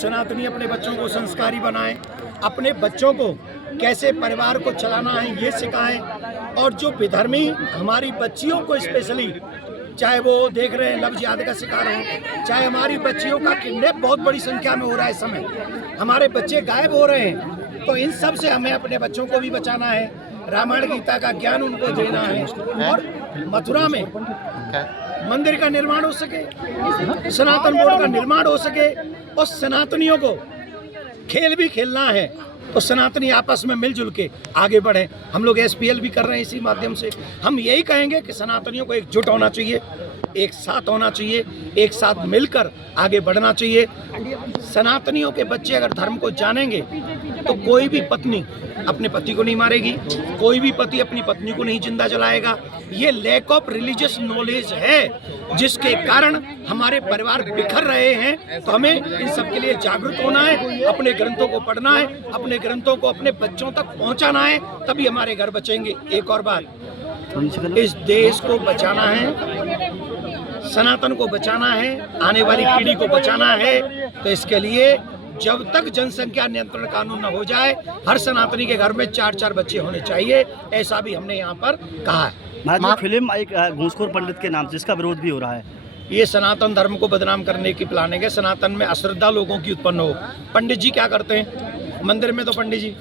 सनातनी अपने बच्चों को संस्कारी बनाएं, अपने बच्चों को कैसे परिवार को चलाना है ये सिखाएं। और जो विधर्मी हमारी बच्चियों को स्पेशली, चाहे वो देख रहे हैं लव जिहाद का शिकार हो, चाहे हमारी बच्चियों का किडनैप बहुत बड़ी संख्या में हो रहा है इस समय, हमारे बच्चे गायब हो रहे हैं, तो इन सब से हमें अपने बच्चों को भी बचाना है। रामायण गीता का ज्ञान उनको देना है और मथुरा में मंदिर का निर्माण हो सके, सनातन बोर्ड का निर्माण हो सके और सनातनियों को खेल भी खेलना है तो सनातनी आपस में मिलजुल के आगे बढ़े। हम लोग SPL भी कर रहे हैं इसी माध्यम से। हम यही कहेंगे कि सनातनियों को एकजुट होना चाहिए, एक साथ होना चाहिए, एक साथ मिलकर आगे बढ़ना चाहिए। सनातनियों के बच्चे अगर धर्म को जानेंगे तो कोई भी पत्नी अपने पति को नहीं मारेगी, कोई भी पति अपनी पत्नी को नहीं जिंदा जलाएगा। ये लैक ऑफ रिलीजियस नॉलेज है जिसके कारण हमारे परिवार बिखर रहे हैं। तो हमें इन सब के लिए जागरूक होना है, अपने ग्रंथों को पढ़ना है, अपने ग्रंथों को अपने बच्चों तक पहुंचाना है, तभी हमारे घर बचेंगे। एक और बात, इस देश को बचाना है, सनातन को बचाना है, आने वाली पीढ़ी को बचाना है। तो इसके लिए जब तक जनसंख्या नियंत्रण कानून न हो जाए, हर सनातनी के घर में 4-4 बच्चे होने चाहिए, ऐसा भी हमने यहाँ पर कहा है। फिल्म एक घूसखोर पंडित के नाम से इसका विरोध भी हो रहा है। ये सनातन धर्म को बदनाम करने की प्लानिंग है। सनातन में अश्रद्धा लोगों की उत्पन्न हो। पंडित जी क्या करते हैं? मंदिर में तो पंडित जी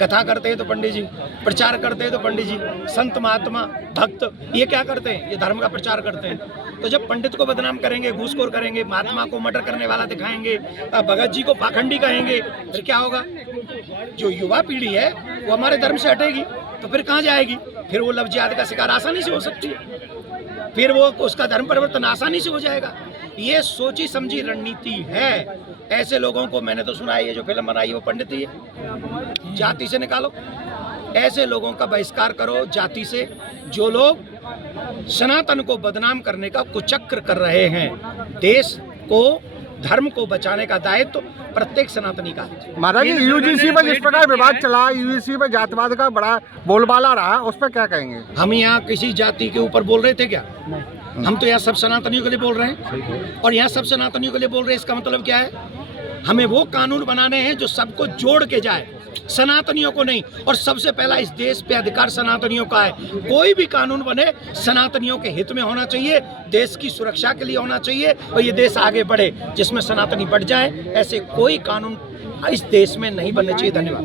कथा करते हैं, तो पंडित जी प्रचार करते हैं, तो पंडित जी संत महात्मा भक्त ये क्या करते हैं? ये धर्म का प्रचार करते हैं। तो जब पंडित को बदनाम करेंगे, घूसखोर करेंगे, महात्मा को मर्डर करने वाला दिखाएंगे, भगत जी को पाखंडी कहेंगे, फिर क्या होगा? जो युवा पीढ़ी है वो हमारे धर्म से हटेगी तो फिर कहाँ जाएगी? फिर वो लव जिहाद का शिकार आसानी से हो सकती है, फिर वो उसका धर्म परिवर्तन आसानी से हो जाएगा। ये सोची समझी रणनीति है। ऐसे लोगों को मैंने तो सुना है, ये जो फिल्म बनाई है वो पंडित ही है। जाति से निकालो, ऐसे लोगों का बहिष्कार करो जाति से, जो लोग सनातन को बदनाम करने का कुचक्र कर रहे हैं। देश को धर्म को बचाने का दायित्व प्रत्येक सनातनी का है। महाराज जी, UGC पर जिस प्रकार विवाद चला, UGC पर जातिवाद का बड़ा बोलबाला रहा, उस पर क्या कहेंगे? हम यहाँ किसी जाति के ऊपर बोल रहे थे क्या? हम तो यहाँ सब सनातनियों के लिए बोल रहे हैं और यहाँ सब सनातनियों के लिए बोल रहे हैं। इसका मतलब क्या है? हमें वो कानून बनाने हैं जो सबको जोड़ के जाए, सनातनियों को नहीं। और सबसे पहला इस देश पे अधिकार सनातनियों का है। कोई भी कानून बने सनातनियों के हित में होना चाहिए, देश की सुरक्षा के लिए होना चाहिए और ये देश आगे बढ़े, जिसमें सनातनी बढ़ जाए। ऐसे कोई कानून इस देश में नहीं बनने चाहिए। धन्यवाद।